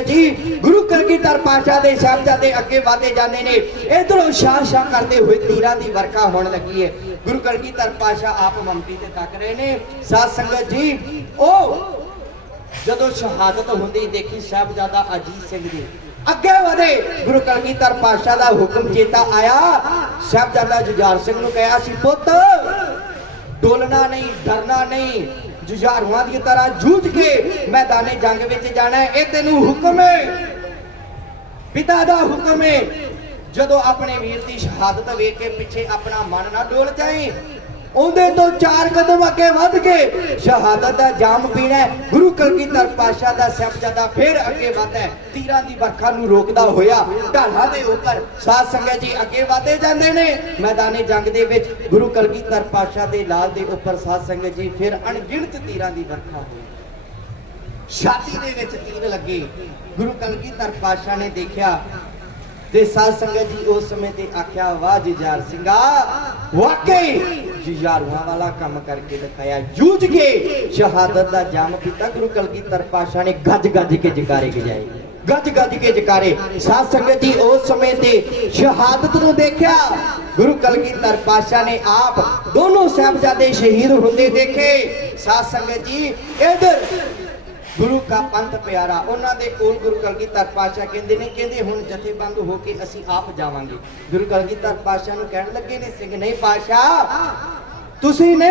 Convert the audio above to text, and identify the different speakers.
Speaker 1: ਜੀ, ਗੁਰੂ ਕਲਗੀਧਰ ਪਾਤਸ਼ਾਹ ਦੇ ਸਾਹਿਬਜ਼ਾਦੇ ਅੱਗੇ ਵਧਦੇ ਜਾਂਦੇ ਨੇ। ਇਧਰੋਂ ਸ਼ਾਹ ਸ਼ਾਹ ਕਰਦੇ ਹੋਏ ਤੀਰਾਂ ਦੀ ਵਰਖਾ ਹੋਣ ਲੱਗੀ ਹੈ। ਗੁਰੂ ਕਲਗੀਧਰ ਪਾਤਸ਼ਾਹ ਆਪ ਮੰਪੀ ਤੇ ਤੱਕ ਰਹੇ ਨੇ। ਸਾਧ ਸੰਗਤ ਜੀ ਉਹ ਜਦੋਂ ਸ਼ਹਾਦਤ ਹੁੰਦੀ, ਦੇਖੀ ਸਾਹਿਬਜ਼ਾਦਾ ਅਜੀਤ ਸਿੰਘ ਜੀ ਅੱਗੇ ਵਧੇ, ਗੁਰੂ ਕਲਗੀਧਰ ਪਾਤਸ਼ਾਹ ਦਾ ਹੁਕਮ ਚੇਤਾ ਆਇਆ। ਸਾਹਿਬਜ਼ਾਦਾ ਜੁਝਾਰ ਸਿੰਘ ਨੂੰ ਕਿਹਾ ਸੀ, ਪੁੱਤ, ਡੋਲਣਾ ਨਹੀਂ, ਡਰਨਾ ਨਹੀਂ। ਜੁਝਾਰੂਆਂ ਦੀ ਤਰ੍ਹਾਂ ਜੂਝ ਕੇ ਮੈਦਾਨੇ ਜੰਗ ਵਿੱਚ ਜਾਣਾ ਹੈ। ਇਹ ਤੈਨੂੰ ਹੁਕਮ ਹੈ ਪਿਤਾ ਦਾ ਹੁਕਮ ਹੈ ਜਦੋਂ ਆਪਣੇ ਵੀਰ ਦੀ ਸ਼ਹਾਦਤ ਵੇਖ ਕੇ ਪਿੱਛੇ ਆਪਣਾ ਮਨ ਨਾ ਡੋਲ ਜਾਏ ਉਹਦੇ ਤੋਂ ਚਾਰ ਕਦਮ ਅੱਗੇ ਵੱਧ ਕੇ ਸ਼ਹਾਦਤ ਦਾ ਜਾਮ ਪੀਣਾ ਗੁਰੂ ਕਲਗੀਧਰ ਪਾਤਸ਼ਾਹ ਦਾ ਸਾਹਿਬਜ਼ਾਦਾ ਫਿਰ ਅੱਗੇ ਵਧਦਾ ਤੀਰਾਂ ਦੀ ਵਰਖਾ ਨੂੰ ਰੋਕਦਾ ਹੋਇਆ ਢਾਲਾਂ ਦੇ ਉੱਪਰ ਸਾਧ ਸੰਗਤ ਜੀ ਅੱਗੇ ਵਧਦੇ ਜਾਂਦੇ ਨੇ। ਮੈਦਾਨੇ ਜੰਗ ਦੇ ਵਿੱਚ ਗੁਰੂ ਕਲਗੀਧਰ ਪਾਤਸ਼ਾਹ ਦੇ ਲਾਲ ਦੇ ਉੱਪਰ ਸਾਧ ਸੰਗਤ ਜੀ ਫਿਰ ਅਣਗਿਣਤ ਤੀਰਾਂ ਦੀ ਵਰਖਾ ਹੋਈ। ਛਾਤੀ ਦੇ ਵਿੱਚ ਤੀਰ ਲੱਗੇ। ਗੁਰੂ ਕਲਗੀਧਰ ਪਾਤਸ਼ਾਹ ਨੇ ਦੇਖਿਆ ਤੇ ਸਾਧ ਸੰਗਤ ਜੀ ਉਸ ਸਮੇਂ ਤੇ ਆਖਿਆ, ਵਾਹ ਜੁਝਾਰ ਸਿੰਘਾ, ਵਾਕਈ ਜੁਝਾਰੂਆਂ ਵਾਲਾ ਕੰਮ ਕਰਕੇ ਦਿਖਾਇਆ। ਜੂਝ ਕੇ ਸ਼ਹਾਦਤ ਦਾ ਜਾਮ ਪੀਤਾ ਗੁਰੂ ਕਲਗੀਧਰ ਪਾਤਸ਼ਾਹ ਨੇ ਗੱਜ ਗੱਜ ਕੇ ਜਕਾਰੇ ਗਜਾਏ। ਗੱਜ ਗੱਜ ਕੇ ਜਕਾਰੇ। ਸਾਧ ਸੰਗਤ ਜੀ, ਉਸ ਸਮੇਂ ਤੇ ਸ਼ਹਾਦਤ ਨੂੰ ਦੇਖਿਆ। ਗੁਰੂ ਕਲਗੀਧਰ ਪਾਤਸ਼ਾਹ ਨੇ ਆਪ ਦੋਨੋਂ ਸਾਹਿਬਜ਼ਾਦੇ ਸ਼ਹੀਦ ਹੁੰਦੇ ਦੇਖੇ। ਸਾਧ ਸੰਗਤ ਜੀ, ਇਧਰ ਗੁਰੂ ਪੰਥ ਪਿਆਰਾ, ਉਹਨਾਂ ਦੇ ਕੋਲ ਗੁਰੂ ਕਲਗੀਧਰ ਪਾਤਸ਼ਾਹ ਕਹਿੰਦੇ ਨੇ, ਕਹਿੰਦੇ ਹੁਣ ਜਥੇਬੰਦ ਹੋ ਕੇ ਅਸੀਂ ਆਪ ਜਾਵਾਂਗੇ। ਗੁਰੂ ਕਲਗੀਧਰ ਪਾਤਸ਼ਾਹ ਨੂੰ ਕਹਿਣ ਲੱਗੇ ਨੇ, ਸਿੰਘ ਨਹੀਂ ਪਾਤਸ਼ਾਹ, ਤੁਸੀਂ ਨਹੀਂ